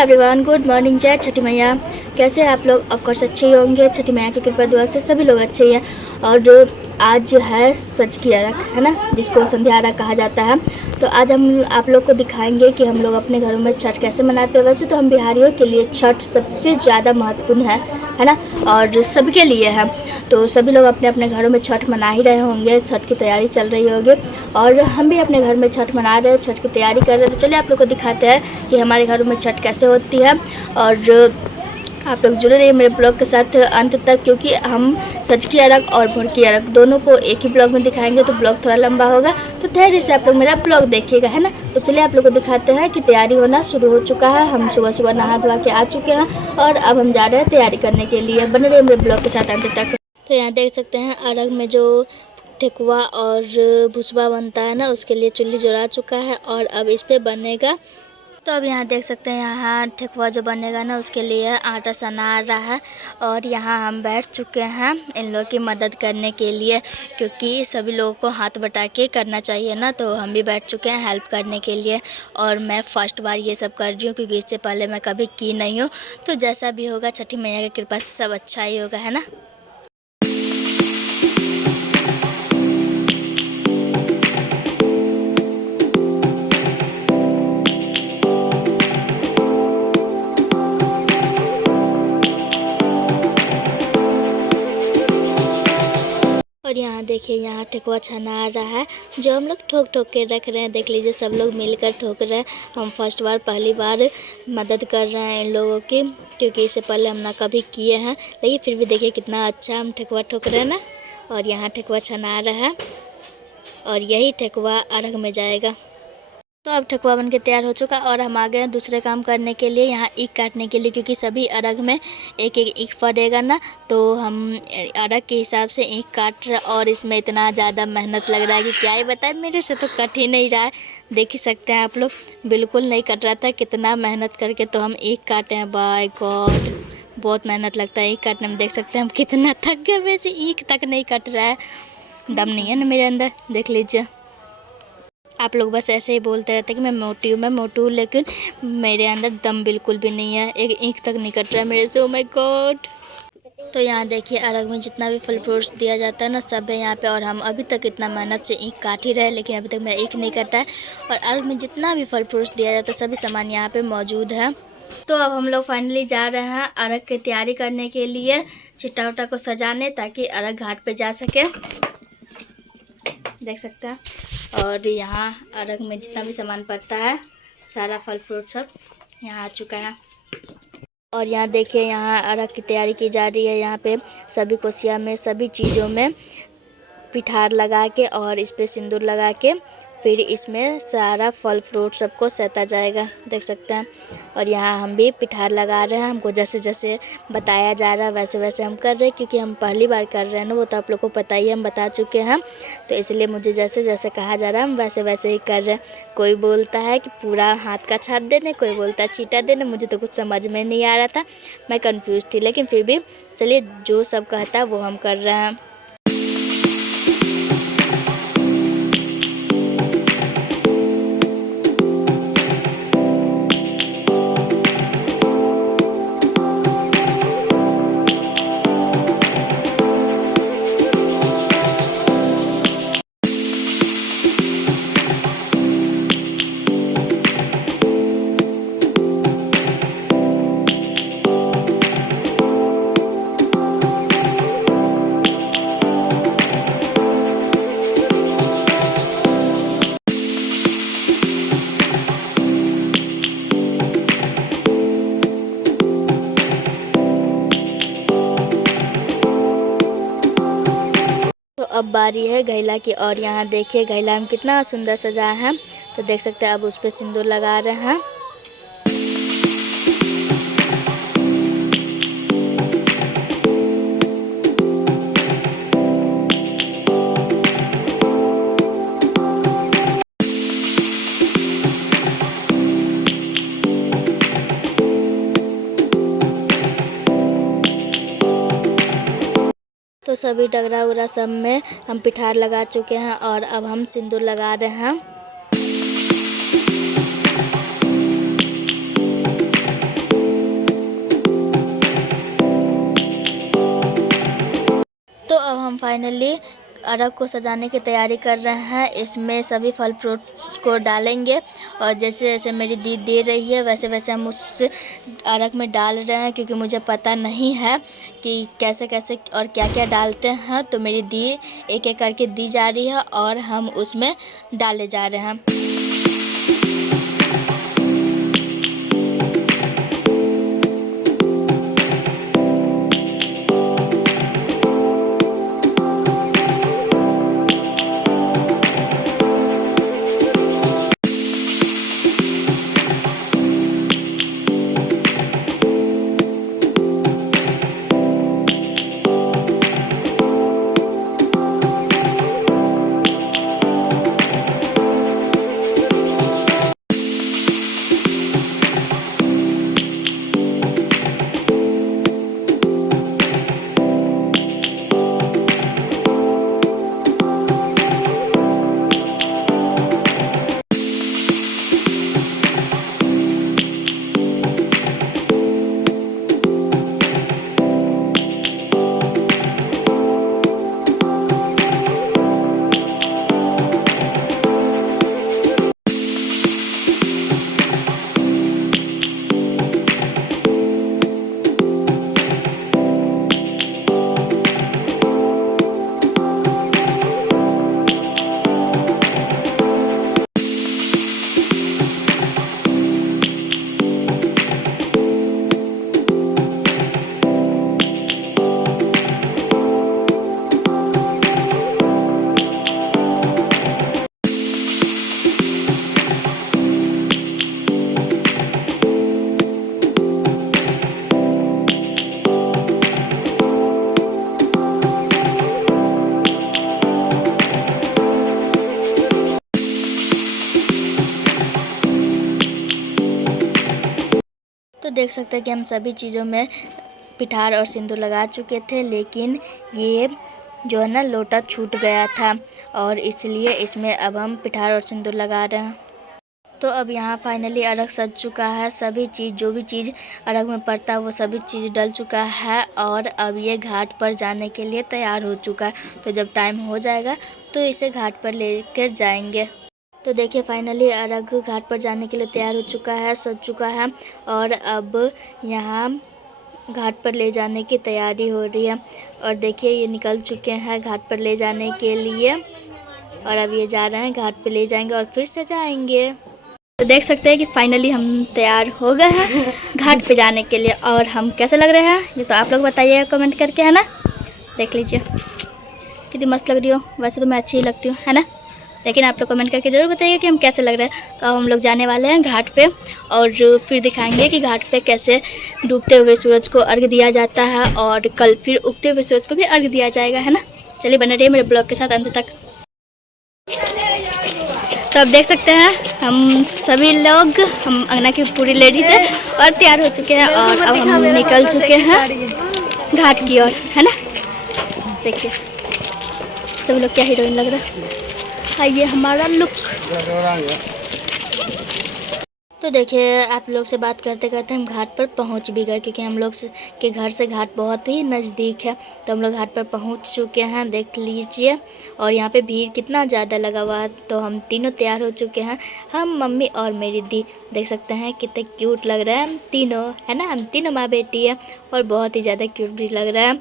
Everyone, good morning. जय छठी मैया। कैसे हैं आप लोग? ऑफकोर्स अच्छे ही होंगे। छठी मैया की कृपा दुआ से सभी लोग अच्छे ही हैं। और आज जो है सच की अर्घ है ना, जिसको संध्या अर्घ कहा जाता है। तो आज हम आप लोग को दिखाएंगे कि हम लोग अपने घरों में छठ कैसे मनाते हैं। वैसे तो हम बिहारियों के लिए छठ सबसे ज़्यादा महत्वपूर्ण है ना, और सबके लिए है। तो सभी लोग अपने अपने घरों में छठ मना ही रहे होंगे, छठ की तैयारी चल रही होगी। और हम भी अपने घर में छठ मना रहे हैं, छठ की तैयारी कर रहे हैं। तो चलिए आप लोग को दिखाते हैं कि हमारे घरों में छठ कैसे होती है। और आप लोग जुड़े रहिए मेरे ब्लॉग के साथ अंत तक, क्योंकि हम सच की अर्घ और भोर की अर्घ दोनों को एक ही ब्लॉग में दिखाएंगे, तो ब्लॉग थोड़ा लंबा होगा। तो धैर्य से आप लोग मेरा ब्लॉग देखिएगा, है ना। तो चलिए आप लोग को दिखाते हैं कि तैयारी होना शुरू हो चुका है। हम सुबह सुबह नहा धोवा के आ चुके हैं और अब हम जा रहे हैं तैयारी करने के लिए। बने रहिए मेरे ब्लॉग के साथ अंत तक। तो यहाँ देख सकते हैं अर्घ में जो ठेकुआ और भुसबा बनता है ना, उसके लिए चुल्ली जला चुका है और अब इस पे बनेगा। तो अब यहाँ देख सकते हैं, यहाँ ठेकुआ जो बनेगा ना, उसके लिए आटा सना रहा है। और यहाँ हम बैठ चुके हैं इन लोगों की मदद करने के लिए, क्योंकि सभी लोगों को हाथ बटा के करना चाहिए ना। तो हम भी बैठ चुके हैं हेल्प करने के लिए। और मैं फर्स्ट बार ये सब कर रही हूँ, क्योंकि इससे पहले मैं कभी की नहीं हूँ। तो जैसा भी होगा छठी मैया की कृपा से सब अच्छा ही होगा, है ना। और यहाँ देखिए, यहाँ ठेकुआ छना रहा है, जो हम लोग ठोक ठोक के रख रहे हैं। देख लीजिए, सब लोग मिलकर ठोक रहे हैं। हम फर्स्ट बार पहली बार मदद कर रहे हैं इन लोगों की, क्योंकि इससे पहले हम ना कभी किए हैं। लेकिन फिर भी देखिए कितना अच्छा हम ठेकुआ ठोक रहे हैं ना। और यहाँ ठेकुआ छना रहा है और यही ठेकुआ अर्घ में जाएगा। तो अब ठेकुआ बन के तैयार हो चुका और हम आ गए हैं दूसरे काम करने के लिए, यहाँ ईख काटने के लिए, क्योंकि सभी अर्घ में एक एक ईख पड़ेगा ना। तो हम अर्घ के हिसाब से ईख काट रहे, और इसमें इतना ज़्यादा मेहनत लग रहा है कि क्या ही बताए। मेरे से तो कट ही नहीं रहा है, देख ही सकते हैं आप लोग, बिल्कुल नहीं कट रहा था। कितना मेहनत करके तो हम ईख काटे हैं, बाय गॉड बहुत मेहनत लगता है ईख काटने में। देख सकते हैं हम कितना थक गए, वैसे ईख तक नहीं कट रहा है, दम नहीं है ना मेरे अंदर, देख लीजिए। आप लोग बस ऐसे ही बोलते रहते हैं कि मैं मोटू हूँ, लेकिन मेरे अंदर दम बिल्कुल भी नहीं है, एक ईंख तक नहीं कट रहा है मेरे से। Oh my God. तो यहाँ देखिए, अर्घ में जितना भी फल फ्रूट्स दिया जाता है ना, सब है यहाँ पे। और हम अभी तक इतना मेहनत से ईंख काट ही रहे, लेकिन अभी तक मेरा ईंख नहीं कटा है। और अर्घ में जितना भी फल फ्रूट्स दिया जाता है, सभी सामान यहाँ पे मौजूद है। तो अब हम लोग फाइनली जा रहे हैं अर्घ की तैयारी करने के लिए, चिट्टा उट्टा को सजाने, ताकि अर्घ घाट पे जा सके। देख सकते हैं। और यहाँ अर्घ में जितना भी सामान पड़ता है, सारा फल फ्रूट सब यहाँ आ चुका है। और यहाँ देखिए, यहाँ अर्घ की तैयारी की जा रही है। यहाँ पे सभी कोसिया में, सभी चीज़ों में पिठार लगा के और इस पर सिंदूर लगा के फिर इसमें सारा फल फ्रूट सबको सहता जाएगा, देख सकते हैं। और यहाँ हम भी पिठार लगा रहे हैं, हमको जैसे जैसे बताया जा रहा है वैसे वैसे हम कर रहे हैं, क्योंकि हम पहली बार कर रहे हैं ना, वो तो आप लोग को पता ही है, हम बता चुके हैं। तो इसलिए मुझे जैसे जैसे कहा जा रहा है हम वैसे वैसे ही कर रहे हैं। कोई बोलता है कि पूरा हाथ का छाप देने, कोई बोलता है छींटा देने, मुझे तो कुछ समझ में नहीं आ रहा था, मैं कन्फ्यूज़ थी। लेकिन फिर भी चलिए, जो सब कहता है वो हम कर रहे हैं। तो अब बारी है घैला की, और यहाँ देखिए घैला हम कितना सुंदर सजाया है। तो देख सकते हैं, अब उस पर सिंदूर लगा रहे हैं। तो सभी डगरा उगरा सब में हम पिठार लगा चुके हैं, और अब हम सिंदूर लगा रहे हैं। अब हम फाइनली अरग को सजाने की तैयारी कर रहे हैं। इसमें सभी फल फ्रूट को डालेंगे और जैसे जैसे मेरी दीदी दे रही है वैसे वैसे हम उस अरग में डाल रहे हैं, क्योंकि मुझे पता नहीं है कि कैसे कैसे और क्या क्या डालते हैं। तो मेरी दी एक एक करके दी जा रही है और हम उसमें डाले जा रहे हैं। तो देख सकते हैं कि हम सभी चीज़ों में पिठार और सिंदूर लगा चुके थे, लेकिन ये जो है ना लोटा छूट गया था और इसलिए इसमें अब हम पिठार और सिंदूर लगा रहे हैं। तो अब यहाँ फाइनली अरग सज चुका है। सभी चीज़ जो भी चीज़ अरग में पड़ता है वो सभी चीज़ डल चुका है और अब ये घाट पर जाने के लिए तैयार हो चुका है। तो जब टाइम हो जाएगा तो इसे घाट पर लेकर जाएंगे। तो देखिए फाइनली अरग घाट पर जाने के लिए तैयार हो चुका है, सज चुका है और अब यहाँ घाट पर ले जाने की तैयारी हो रही है। और देखिए ये निकल चुके हैं घाट पर ले जाने के लिए और अब ये जा रहे हैं घाट पर ले जाएंगे और फिर से जाएंगे। तो देख सकते हैं कि फाइनली हम तैयार हो गए हैं घाट पे जाने के लिए। और हम कैसे लग रहे हैं ये तो आप लोग बताइए कमेंट करके, है ना। देख लीजिए कितनी मस्त लग रही हो। वैसे तो मैं अच्छी ही लगती हूँ, है ना, लेकिन आप लोग कमेंट करके ज़रूर बताइए कि हम कैसे लग रहे हैं। तो अब हम लोग जाने वाले हैं घाट पे और फिर दिखाएंगे कि घाट पे कैसे डूबते हुए सूरज को अर्घ दिया जाता है और कल फिर उगते हुए सूरज को भी अर्घ दिया जाएगा, है ना। चलिए बने रहिए मेरे ब्लॉग के साथ अंत तक। तो अब देख सकते हैं हम सभी लोग, हम अंगना की पूरी लेडीज है और तैयार हो चुके हैं और अब हम निकल चुके हैं घाट की ओर, है ना। देखिए सब लोग क्या हीरोइन लग रहा है। ये हमारा लुक। तो देखिए आप लोग से बात करते करते हम घाट पर पहुंच भी गए, क्योंकि हम लोग के घर से घाट बहुत ही नज़दीक है। तो हम लोग घाट पर पहुंच चुके हैं, देख लीजिए। और यहाँ पे भीड़ कितना ज़्यादा लगा हुआ है। तो हम तीनों तैयार हो चुके हैं, हम मम्मी और मेरी दी। देख सकते हैं कितने क्यूट लग रहे हैं हम तीनों, है ना। हम तीनों माँ बेटी है और बहुत ही ज़्यादा क्यूट भी लग रहा है।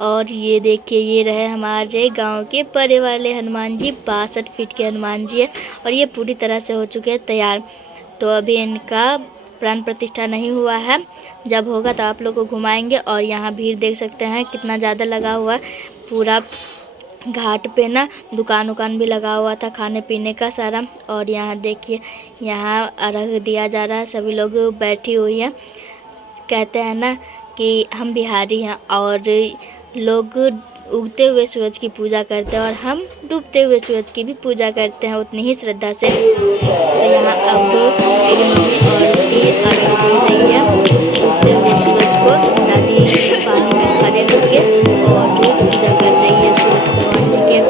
और ये देखिए ये रहे हमारे गांव के बड़े वाले हनुमान जी, 62 फीट के हनुमान जी है और ये पूरी तरह से हो चुके हैं तैयार। तो अभी इनका प्राण प्रतिष्ठा नहीं हुआ है, जब होगा तो आप लोग को घुमाएंगे। और यहाँ भीड़ देख सकते हैं कितना ज़्यादा लगा हुआ है। पूरा घाट पे ना दुकान उकान भी लगा हुआ था खाने पीने का सारा। और यहाँ देखिए यहाँ अर्घ दिया जा रहा है, सभी लोग बैठी हुई हैं। कहते हैं ना कि हम बिहारी हैं और लोग उगते हुए सूरज की पूजा करते हैं और हम डूबते हुए सूरज की भी पूजा करते हैं उतनी ही श्रद्धा से। तो यहाँ अब मेरी मम्मी और दी अर्घ दे रही है डूबते हुए सूरज को। दादी पानी में खड़े होके और पूजा कर रही है सूरज भगवान जी के।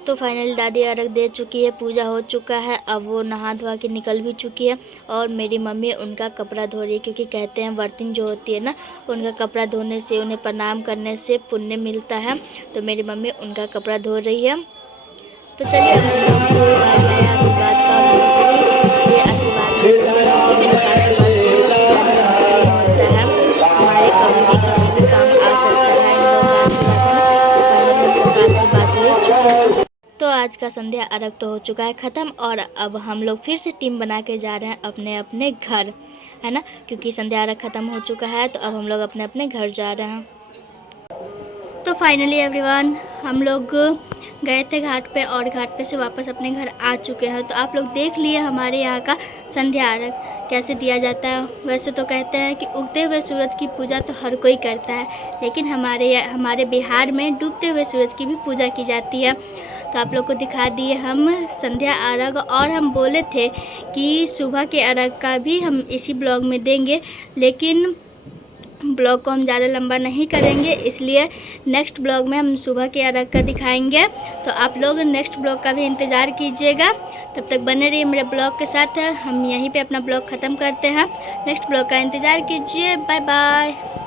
तो फाइनली दादी अर्घ दे चुकी है, पूजा हो चुका है। अब वो नहा धोवा के निकल भी चुकी है और मेरी मम्मी उनका कपड़ा धो रही है, क्योंकि कहते हैं वर्तिन जो होती है ना, उनका कपड़ा धोने से, उन्हें प्रणाम करने से पुण्य मिलता है। तो मेरी मम्मी उनका कपड़ा धो रही है। तो चलिए अब हम लोग को बारी आया आशीर्वाद का, और हम लोग चलिए से आशीर्वाद लेते हैं, क्योंकि उनका आशीर्वाद बहुत ज़्यादा महत्वपूर्ण होता है। हमारे कभी भी किसी भी काम आ सकता है इन लोगों का आशीर्वाद, है ना। तो फाइनली हम सबका आशीर्वाद ले चुके हैं। तो आज का संध्या अर्घ तो हो चुका है ख़त्म, और अब हम लोग फिर से टीम बना के जा रहे हैं अपने अपने घर, है ना, क्योंकि संध्या अर्घ ख़त्म हो चुका है। तो अब हम लोग अपने अपने घर जा रहे हैं। तो फाइनली एवरीवन, हम लोग गए थे घाट पे, और घाट पे से वापस अपने घर आ चुके हैं। तो आप लोग देख लिए हमारे यहाँ का संध्या अर्घ कैसे दिया जाता है। वैसे तो कहते हैं कि उगते हुए सूरज की पूजा तो हर कोई करता है, लेकिन हमारे बिहार में डूबते हुए सूरज की भी पूजा की जाती है। तो आप लोग को दिखा दिए हम संध्या अर्घ, और हम बोले थे कि सुबह के अर्घ का भी हम इसी ब्लॉग में देंगे, लेकिन ब्लॉग को हम ज़्यादा लंबा नहीं करेंगे, इसलिए नेक्स्ट ब्लॉग में हम सुबह के अर्घ का दिखाएंगे। तो आप लोग नेक्स्ट ब्लॉग का भी इंतज़ार कीजिएगा। तब तक बने रहिए मेरे ब्लॉग के साथ। हम यहीं पे अपना ब्लॉग ख़त्म करते हैं। नेक्स्ट ब्लॉग का इंतज़ार कीजिए। Bye bye.